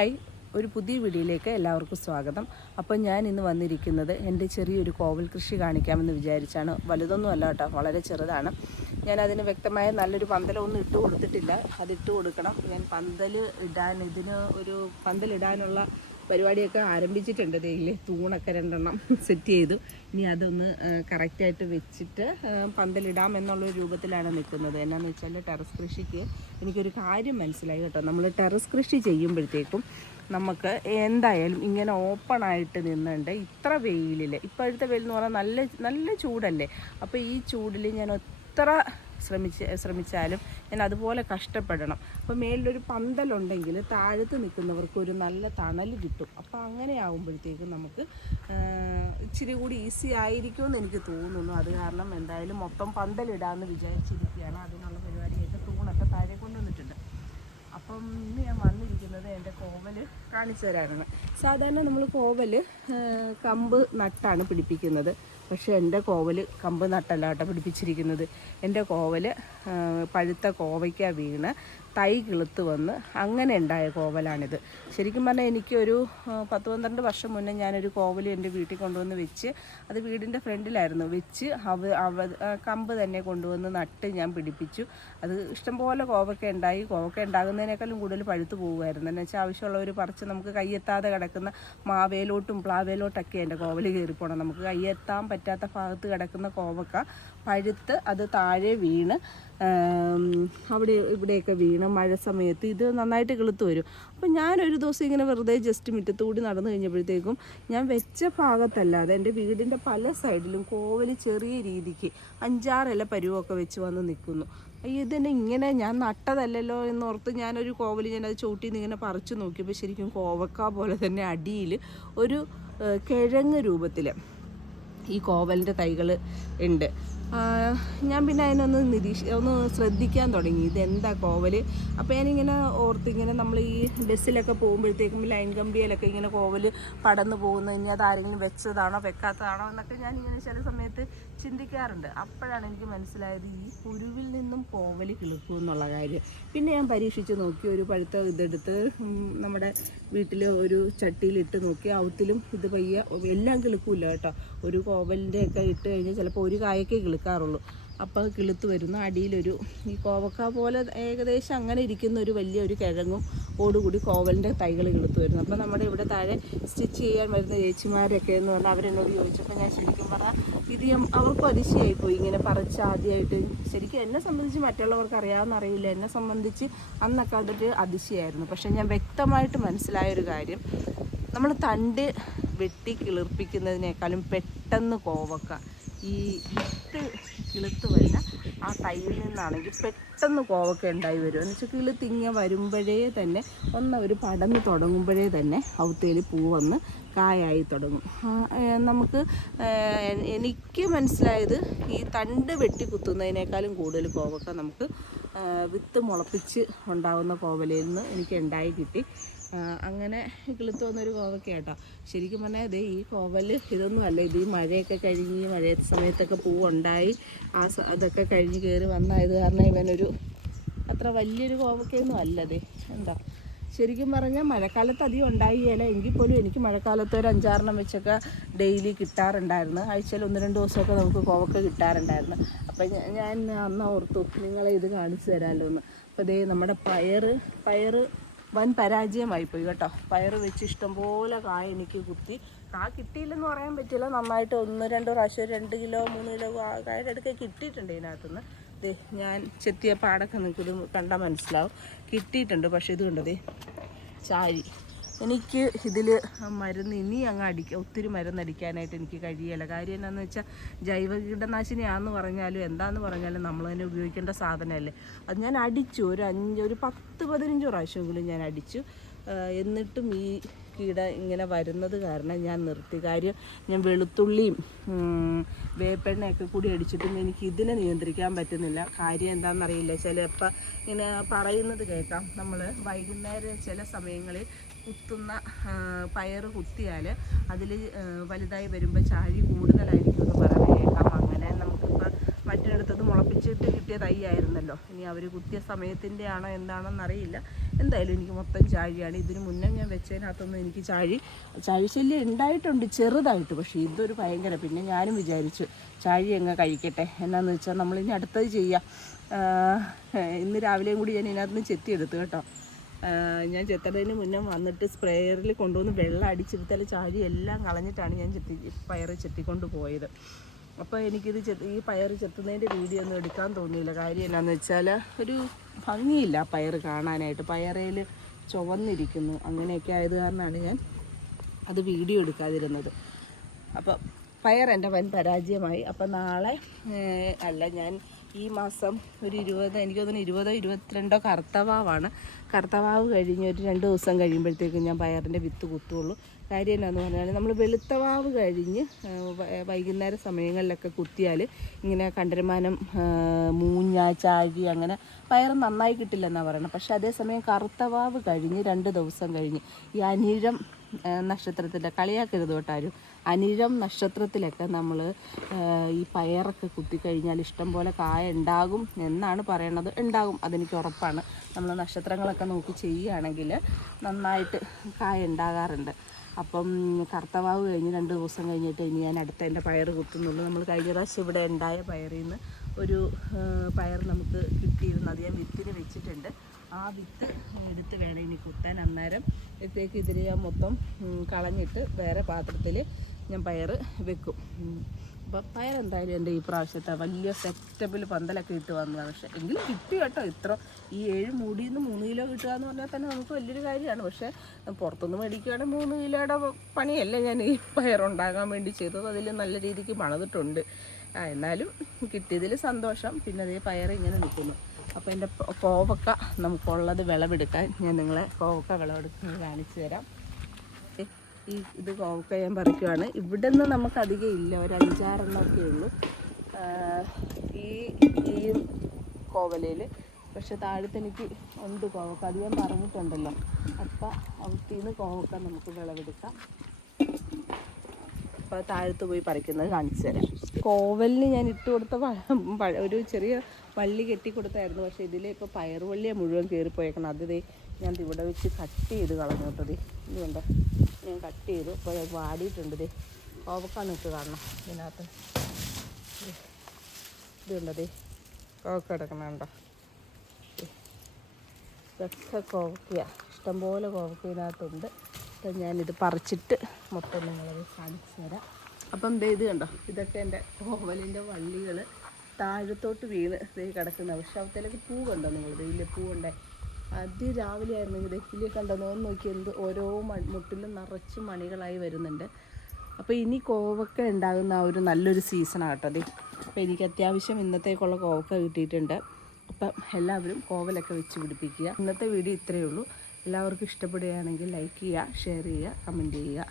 Hi, ഒരു പുതിയ വീഡിയോയിലേക്ക് എല്ലാവർക്കും സ്വാഗതം. അപ്പോൾ ഞാൻ ഇന്ന് വന്നിരിക്കുന്നത് എൻ്റെ ചെറിയൊരു കോവൽ കൃഷി കാണിക്കാമെന്ന് വിചാരിച്ചാണ്. വലുതൊന്നും അല്ല കേട്ടോ, വളരെ ചെറുതാണ്. ഞാനതിന് വ്യക്തമായ നല്ലൊരു പന്തലൊന്നും ഇട്ട് കൊടുത്തിട്ടില്ല, അതിട്ട് കൊടുക്കണം. ഞാൻ പന്തലിടാനുള്ള പരിപാടിയൊക്കെ ആരംഭിച്ചിട്ടുണ്ട്. തേയിലെ തൂണൊക്കെ 2 സെറ്റ് ചെയ്തു. ഇനി അതൊന്ന് കറക്റ്റായിട്ട് വെച്ചിട്ട് പന്തലിടാം എന്നുള്ളൊരു രൂപത്തിലാണ് നിൽക്കുന്നത്. എന്നാന്ന് വെച്ചാൽ ടെറസ് കൃഷിക്ക് എനിക്കൊരു കാര്യം മനസ്സിലായി കേട്ടോ. നമ്മൾ ടെറസ് കൃഷി ചെയ്യുമ്പോഴത്തേക്കും നമുക്ക് എന്തായാലും ഇങ്ങനെ ഓപ്പണായിട്ട് നിന്നുണ്ട് ഇത്ര വെയിലിൽ, ഇപ്പോഴത്തെ വെയിൽ എന്ന് പറഞ്ഞാൽ നല്ല നല്ല ചൂടല്ലേ. അപ്പോൾ ഈ ചൂടിൽ ഞാൻ എത്ര ശ്രമിച്ചാലും ഞാൻ അതുപോലെ കഷ്ടപ്പെടണം. അപ്പോൾ മേളിലൊരു പന്തലുണ്ടെങ്കിൽ താഴത്ത് നിൽക്കുന്നവർക്ക് ഒരു നല്ല തണൽ കിട്ടും. അപ്പോൾ അങ്ങനെ ആകുമ്പോഴത്തേക്കും നമുക്ക് ഇച്ചിരി കൂടി ഈസി ആയിരിക്കുമെന്ന് എനിക്ക് തോന്നുന്നു. അത് കാരണം എന്തായാലും മൊത്തം പന്തലിടാമെന്ന് വിചാരിച്ചിരിക്കുകയാണ്. അതിനുള്ള പരിപാടിയായിട്ട് തൂണൊക്കെ താഴെ കൊണ്ടുവന്നിട്ടുണ്ട്. അപ്പം ഇന്ന് ഞാൻ വന്നിരിക്കുന്നത് എൻ്റെ കോവൽ കാണിച്ചു തരാനാണ്. സാധാരണ നമ്മൾ കോവൽ കമ്പ് നട്ടാണ് പിടിപ്പിക്കുന്നത്. പക്ഷേ എൻ്റെ കോവൽ കമ്പ് നട്ടല്ല കേട്ടോ പിടിപ്പിച്ചിരിക്കുന്നത്. എൻ്റെ കോവൽ പഴുത്ത കോവയ്ക്ക വീണ് തൈ കിളുത്ത് വന്ന് അങ്ങനെ ഉണ്ടായ കോവലാണിത്. ശരിക്കും പറഞ്ഞാൽ എനിക്കൊരു 10-12 വർഷം മുന്നേ ഞാനൊരു കോവൽ എൻ്റെ വീട്ടിൽ കൊണ്ടുവന്ന് വെച്ച്, അത് വീടിൻ്റെ ഫ്രണ്ടിലായിരുന്നു വെച്ച്, കമ്പ് തന്നെ കൊണ്ടുവന്ന് നട്ട് ഞാൻ പിടിപ്പിച്ചു. അത് ഇഷ്ടംപോലെ കോവയ്ക്ക ഉണ്ടായി. കോവയ്ക്ക ഉണ്ടാകുന്നതിനേക്കാളും കൂടുതൽ പഴുത്ത് പോകുമായിരുന്നു. എന്ന് വെച്ചാൽ ആവശ്യമുള്ളവർ പറിച്ച് നമുക്ക് കയ്യെത്താതെ കിടക്കുന്ന മാവേലോട്ടും പ്ലാവേലോട്ടൊക്കെ എൻ്റെ കോവൽ കയറിപ്പോണം. നമുക്ക് കയ്യെത്താൻ പറ്റാത്ത ഭാഗത്ത് കിടക്കുന്ന കോവക്ക പഴുത്ത് അത് താഴെ വീണ് ഇവിടെയൊക്കെ വീണ് മഴ സമയത്ത് ഇത് നന്നായിട്ട് കിളുത്ത് വരും. അപ്പോൾ ഞാനൊരു ദിവസം ഇങ്ങനെ വെറുതെ ജസ്റ്റ് മുറ്റത്തുകൂടി നടന്നു കഴിഞ്ഞപ്പോഴത്തേക്കും ഞാൻ വെച്ച ഭാഗത്തല്ലാതെ എൻ്റെ വീടിൻ്റെ പല സൈഡിലും കോവൽ ചെറിയ രീതിക്ക് 5-6 ഇല പരുവമൊക്കെ വെച്ച് വന്ന് നിൽക്കുന്നു. ഇതിനെ ഇങ്ങനെ ഞാൻ നട്ടതല്ലല്ലോ എന്നോർത്ത് ഞാനൊരു കോവൽ ഞാനത് ചോട്ടിൽ നിന്ന് ഇങ്ങനെ പറിച്ചു നോക്കിയപ്പോൾ ശരിക്കും കോവക്ക പോലെ തന്നെ അടിയിൽ ഒരു കിഴങ്ങ് രൂപത്തിൽ ഈ കോവലിൻ്റെ തൈകൾ ഉണ്ട്. ഞാൻ പിന്നെ ഒന്ന് ശ്രദ്ധിക്കാൻ തുടങ്ങി, ഇതെന്താ കോവൽ. അപ്പോൾ ഞാനിങ്ങനെ ഓർത്തിങ്ങനെ നമ്മൾ ഈ ബസ്സിലൊക്കെ പോകുമ്പോഴത്തേക്കും ലൈൻ കമ്പിയിലൊക്കെ ഇങ്ങനെ കോവൽ പടന്നു പോകുന്നത്, ഇനി അതാരെങ്കിലും വെച്ചതാണോ വെക്കാത്തതാണോ എന്നൊക്കെ ഞാനിങ്ങനെ ചില സമയത്ത് ചിന്തിക്കാറുണ്ട്. അപ്പോഴാണ് എനിക്ക് മനസ്സിലായത് ഈ പുരുവിൽ നിന്നും കോവൽ കിളുക്കും എന്നുള്ള കാര്യം. പിന്നെ ഞാൻ പരീക്ഷിച്ച് നോക്കി, ഒരു പഴുത്ത ഇതെടുത്ത് നമ്മുടെ വീട്ടിൽ ഒരു ചട്ടിയിലിട്ട് നോക്കി, ഔത്തിലും ഇത് പയ്യ എല്ലാം കിളുക്കില്ല കേട്ടോ. ഒരു കോവലിൻ്റെ ഒക്കെ ഇട്ട് കഴിഞ്ഞാൽ ചിലപ്പോൾ ഒരു കായൊക്കെ കിളുക്കാറുള്ളൂ. അപ്പോൾ കിളുത്ത് വരുന്ന അടിയിലൊരു ഈ കോവക്ക പോലെ ഏകദേശം അങ്ങനെ ഇരിക്കുന്ന ഒരു വലിയൊരു കിഴങ്ങും ഓടുകൂടി കോവലിൻ്റെ തൈകൾ കിളുത്ത് വരുന്നു. അപ്പോൾ നമ്മുടെ ഇവിടെ താഴെ സ്റ്റിച്ച് ചെയ്യാൻ വരുന്ന ചേച്ചിമാരൊക്കെ എന്ന് പറഞ്ഞാൽ അവരെന്നോട് ചോദിച്ചപ്പോൾ ഞാൻ ശരിക്കും പറഞ്ഞാൽ ഇത് അവർക്കും അതിശയായിപ്പോയി ഇങ്ങനെ പറിച്ച് ആദ്യമായിട്ട്. ശരിക്കും എന്നെ സംബന്ധിച്ച് മറ്റുള്ളവർക്ക് അറിയാമെന്ന് അറിയില്ല, എന്നെ സംബന്ധിച്ച് അന്നൊക്കെ അതൊരു അതിശയമായിരുന്നു. പക്ഷേ ഞാൻ വ്യക്തമായിട്ട് മനസ്സിലായൊരു കാര്യം, നമ്മൾ തണ്ട് വെട്ടി കിളിർപ്പിക്കുന്നതിനേക്കാളും പെട്ടെന്ന് കോവക്ക ഈ കിളുത്ത് വരുന്ന ആ തൈയിൽ നിന്നാണെങ്കിൽ പെട്ടെന്ന് കോവക്ക ഉണ്ടായി വരും. എന്ന് വെച്ചാൽ കിളുത്തിങ്ങ വരുമ്പോഴേ തന്നെ ഒരു പടന്ന് തുടങ്ങുമ്പോഴേ തന്നെ ഔത്തേൽ പൂ വന്ന് കായായി തുടങ്ങും. എനിക്ക് മനസ്സിലായത് ഈ തണ്ട് വെട്ടി കുത്തുന്നതിനേക്കാളും കൂടുതൽ കോവക്ക നമുക്ക് വിത്ത് മുളപ്പിച്ച് ഉണ്ടാകുന്ന കോവലയിൽ നിന്ന് എനിക്ക് ഉണ്ടായി കിട്ടി. അങ്ങനെ കിളുത്ത് വന്നൊരു കോവക്ക കേട്ടോ. ശരിക്കും പറഞ്ഞാൽ ഇതേ ഈ കോവൽ ഇതൊന്നും അല്ല, ഇത് ഈ മഴയൊക്കെ കഴിഞ്ഞ് മഴയത്തെ സമയത്തൊക്കെ പൂവുണ്ടായി അതൊക്കെ കഴിഞ്ഞ് കയറി വന്നായത് കാരണം ഇവനൊരു അത്ര വലിയൊരു കോവക്കയൊന്നും അല്ലതേ. എന്താ ശരിക്കും പറഞ്ഞാൽ മഴക്കാലത്ത് അധികം ഉണ്ടായില്ല, എങ്കിൽ പോലും എനിക്ക് മഴക്കാലത്ത് ഒരു 5-6 വെച്ചൊക്കെ ഡെയിലി കിട്ടാറുണ്ടായിരുന്നു. ആഴ്ചയിൽ 1-2 ദിവസമൊക്കെ നമുക്ക് കോവക്ക കിട്ടാറുണ്ടായിരുന്നു. അപ്പം ഞാൻ അന്ന് ഓർത്തു നിങ്ങളെ ഇത് കാണിച്ചു തരാമല്ലോ എന്ന്. അപ്പോൾ ദേ നമ്മുടെ പയറ് വൻ പരാജയമായിപ്പോയി കേട്ടോ. പയറ് വെച്ച് ഇഷ്ടംപോലെ കായ എനിക്ക് കുത്തി, കിട്ടിയില്ലെന്ന് പറയാൻ പറ്റില്ല. നന്നായിട്ട് 1-2 പ്രാവശ്യം 2 കിലോ 3 കിലോ കായുടെ അടുക്കെ കിട്ടിയിട്ടുണ്ട് ഇതിനകത്തുനിന്ന്. ദേ ഞാൻ ചെത്തിയ പാടൊക്കെ നിൽക്കുന്നത് കണ്ടാൽ മനസ്സിലാവും, കിട്ടിയിട്ടുണ്ട്. പക്ഷേ ഇത് കണ്ടതേ ചാരി. എനിക്ക് ഇതിൽ മരുന്ന് ഇനി അങ്ങ് ഒത്തിരി മരുന്നടിക്കാനായിട്ട് എനിക്ക് കഴിയില്ല. കാര്യം എന്താണെന്ന് വെച്ചാൽ ജൈവ കീടനാശിനിയാണെന്ന് പറഞ്ഞാലും എന്താണെന്ന് പറഞ്ഞാലും നമ്മൾ തന്നെ ഉപയോഗിക്കേണ്ട സാധനമല്ലേ. അത് ഞാൻ അടിച്ചു ഒരു 10-15 പ്രാവശ്യമെങ്കിലും ഞാൻ അടിച്ചു. എന്നിട്ടും ഈ കീട ഇങ്ങനെ വരുന്നത് കാരണം ഞാൻ നിർത്തി. കാര്യം ഞാൻ വെളുത്തുള്ളിയും വേപ്പെണ്ണയൊക്കെ കൂടി അടിച്ചിട്ടും എനിക്ക് ഇതിനെ നിയന്ത്രിക്കാൻ പറ്റുന്നില്ല. കാര്യം എന്താണെന്നറിയില്ല. ചിലപ്പോൾ ഇങ്ങനെ പറയുന്നത് കേൾക്കാം, നമ്മൾ വൈകുന്നേരം ചില സമയങ്ങളിൽ കുത്തുന്ന പയറ് കുത്തിയാൽ അതിൽ വലുതായി വരുമ്പോൾ ചാഴി കൂടുതലായിരിക്കും എന്ന് പറയുന്നത് കേൾക്കാം. അങ്ങനെ നമുക്കിപ്പോൾ മറ്റിടത്തത് മുളപ്പിച്ചിട്ട് കിട്ടിയ തൈയായിരുന്നല്ലോ. ഇനി അവർ കുത്തിയ സമയത്തിൻ്റെ ആണോ എന്താണെന്നറിയില്ല. എന്തായാലും എനിക്ക് മൊത്തം ചാഴിയാണ്. ഇതിന് മുന്നേ ഞാൻ വെച്ചതിനകത്തൊന്നും എനിക്ക് ചാഴി ശല്യം ഉണ്ടായിട്ടുണ്ട് ചെറുതായിട്ട്. പക്ഷേ ഇതൊരു ഭയങ്കര. പിന്നെ ഞാനും വിചാരിച്ചു ചാഴി അങ്ങ് കഴിക്കട്ടെ. എന്നാന്ന് വെച്ചാൽ നമ്മളിനി അടുത്തത് ചെയ്യാം. ഇന്ന് രാവിലെയും കൂടി ഞാൻ ഇതിനകത്ത് ചെത്തിയെടുത്തു കേട്ടോ. ഞാൻ ചെത്തടതിന് മുന്നേ വന്നിട്ട് സ്പ്രേയറിൽ കൊണ്ടുവന്ന് വെള്ളം അടിച്ചെടുത്താൽ ചാഴി എല്ലാം കളഞ്ഞിട്ടാണ് ഞാൻ പയർ ചെത്തിക്കൊണ്ട് പോയത്. അപ്പോൾ എനിക്കിത് ഈ പയർ ചെത്തുന്നതിൻ്റെ വീഡിയോ ഒന്നും എടുക്കാൻ തോന്നിയില്ല. കാര്യം എന്നാന്ന് വെച്ചാൽ ഒരു ഭംഗിയില്ല പയർ കാണാനായിട്ട്. പയറയിൽ ചുവന്നിരിക്കുന്നു. അങ്ങനെയൊക്കെ ആയത് കാരണമാണ് ഞാൻ അത് വീഡിയോ എടുക്കാതിരുന്നത്. അപ്പോൾ പയർ എൻ്റെ വൻ പരാജയമായി. അപ്പം നാളെ അല്ല, ഞാൻ ഈ മാസം ഒരു 20, എനിക്ക് തോന്നുന്നു 20 22 കറുത്തവാവാണ്. കറുത്തവാവ് കഴിഞ്ഞ് ഒരു 2 ദിവസം കഴിയുമ്പോഴത്തേക്കും ഞാൻ പയറിൻ്റെ വിത്ത് കുത്തുള്ളൂ. കാര്യം എന്നാന്ന് പറഞ്ഞാൽ നമ്മൾ വെളുത്തവാവ് കഴിഞ്ഞ് വൈകുന്നേര സമയങ്ങളിലൊക്കെ കുത്തിയാൽ ഇങ്ങനെ കണ്ടരമാനം മൂഞ്ഞ ചാഴി അങ്ങനെ പയർ നന്നായി കിട്ടില്ലെന്നാണ് പറയുന്നത്. പക്ഷേ അതേസമയം കറുത്തവാവ് കഴിഞ്ഞ് 2 ദിവസം കഴിഞ്ഞ് ഈ അനിഴം നക്ഷത്രത്തിൻ്റെ കളിയാക്കരുത് കേട്ടാരും. അനിഴം നക്ഷത്രത്തിലൊക്കെ നമ്മൾ ഈ പയറൊക്കെ കുത്തിക്കഴിഞ്ഞാൽ ഇഷ്ടം പോലെ കായ ഉണ്ടാകും എന്നാണ് പറയണത്. ഉണ്ടാകും, അതെനിക്ക് ഉറപ്പാണ്. നമ്മൾ നക്ഷത്രങ്ങളൊക്കെ നോക്കി ചെയ്യുകയാണെങ്കിൽ നന്നായിട്ട് കായ ഉണ്ടാകാറുണ്ട്. അപ്പം കറുത്തവാവ് കഴിഞ്ഞ് 2 ദിവസം കഴിഞ്ഞിട്ട് ഇനി ഞാൻ അടുത്ത എൻ്റെ പയർ കുത്തുന്നുള്ളൂ. നമ്മൾ കഴിഞ്ഞ പ്രാവശ്യം ഇവിടെ ഉണ്ടായ പയറിൽ നിന്ന് ഒരു പയർ നമുക്ക് കിട്ടിയിരുന്നു. അത് ഞാൻ വിത്തിന് വെച്ചിട്ടുണ്ട്. ആ വിത്ത് എടുത്ത് വേണം ഇനി കുത്താൻ. അന്നേരം ഇത്തേക്ക് ഇതിന് ഞാൻ മൊത്തം കളഞ്ഞിട്ട് വേറെ പാത്രത്തിൽ ഞാൻ പയർ വെക്കും. അപ്പം പയർ എന്തായാലും എൻ്റെ ഈ പ്രാവശ്യത്തെ വലിയ സെറ്റപ്പിൽ പന്തലൊക്കെ ഇട്ട് വന്നതാണ്. പക്ഷേ എങ്കിലും കിട്ടി കേട്ടോ. ഇത്ര ഈ 7 മൂടിയിൽ നിന്ന് 3 കിലോ കിട്ടുക എന്ന് പറഞ്ഞാൽ തന്നെ നമുക്ക് വലിയൊരു കാര്യമാണ്. പക്ഷേ പുറത്തുനിന്ന് മേടിക്കുകയാണെങ്കിൽ 3 കിലോയുടെ പണിയല്ല ഞാൻ ഈ പയറുണ്ടാകാൻ വേണ്ടി ചെയ്തത്. അതിൽ നല്ല രീതിക്ക് മണതിട്ടുണ്ട്. എന്നാലും കിട്ടിയതിൽ സന്തോഷം. പിന്നെ അതേ പയർ ഇങ്ങനെ നിൽക്കുന്നു. അപ്പോൾ എൻ്റെ കോവക്ക നമുക്കുള്ളത് വിളവെടുക്കാൻ ഞാൻ നിങ്ങളെ കോവക്ക വിളവെടുക്കുന്നത് കാണിച്ചു തരാം. ഇത് കോവക്ക ഞാൻ പറിക്കുവാണ്. ഇവിടെ നിന്ന് നമുക്കധികം ഇല്ല, ഒരു 5-6 എണ്ണമൊക്കെ ഉള്ളൂ ഈ കോവലയിൽ. പക്ഷെ താഴത്ത് എനിക്ക് ഉണ്ട് കോവക്ക, അത് ഞാൻ പറഞ്ഞിട്ടുണ്ടല്ലോ. അപ്പോൾ അവിടുത്തെ നിന്ന് കോവക്ക നമുക്ക് വിളവെടുക്കാം. അപ്പോൾ താഴത്ത് പോയി പറിക്കുന്നത് കാണിച്ചു തരാം. കോവലിന് ഞാൻ ഇട്ട് കൊടുത്ത ഒരു ചെറിയ വള്ളി കെട്ടിക്കൊടുത്തായിരുന്നു. പക്ഷേ ഇതിൽ ഇപ്പോൾ പയറുവള്ളിയെ മുഴുവൻ കയറിപ്പോയേക്കണം. അത് ഞാൻ ഇവിടെ വെച്ച് കട്ട് ചെയ്ത് കളഞ്ഞു കേട്ടത്. ഇതുകൊണ്ട് ഞാൻ കട്ട് ചെയ്തു. അപ്പോൾ അത് വാടിയിട്ടുണ്ട്. കോവക്കാണ് ഇട്ട് കാണണം ഇതിനകത്ത്. ഇതുണ്ടതേ കോവക്ക കിടക്കണുണ്ടോ? ഇതൊക്കെ കോവക്കയാണ്. ഇഷ്ടംപോലെ കോവക്ക ഇതിനകത്തുണ്ട്. അപ്പം ഞാനിത് പറിച്ചിട്ട് മൊത്തം നിങ്ങളത് കാണിച്ചു തരാം. അപ്പം ഇത് കണ്ടോ, ഇതൊക്കെ എൻ്റെ കോവലിൻ്റെ വള്ളികൾ താഴത്തോട്ട് വീണ് കിടക്കുന്ന. പക്ഷെ അവത്തേലേക്ക് പൂ കണ്ടോ നിങ്ങൾ? ഇതിലെ പൂവുണ്ടേ. രാവിലെ ആയിരുന്നെങ്കിൽ ഇതിലെ കണ്ടോ, നോക്കി എന്ത് ഓരോ മുട്ടിലും നിറച്ച് മണികളായി വരുന്നുണ്ട്. അപ്പോൾ ഇനി കോവക്ക ഉണ്ടാകുന്ന ഒരു നല്ലൊരു സീസണാണ് കേട്ടോ അത്. അപ്പോൾ എനിക്ക് അത്യാവശ്യം ഇന്നത്തേക്കുള്ള കോവക്ക കിട്ടിയിട്ടുണ്ട്. അപ്പം എല്ലാവരും കോവലൊക്കെ വെച്ച് പിടിപ്പിക്കുക. ഇന്നത്തെ വീഡിയോ ഇത്രയേ ഉള്ളൂ. എല്ലാവർക്കും ഇഷ്ടപ്പെടുകയാണെങ്കിൽ ലൈക്ക് ചെയ്യുക, ഷെയർ ചെയ്യുക, കമൻറ്റ് ചെയ്യുക.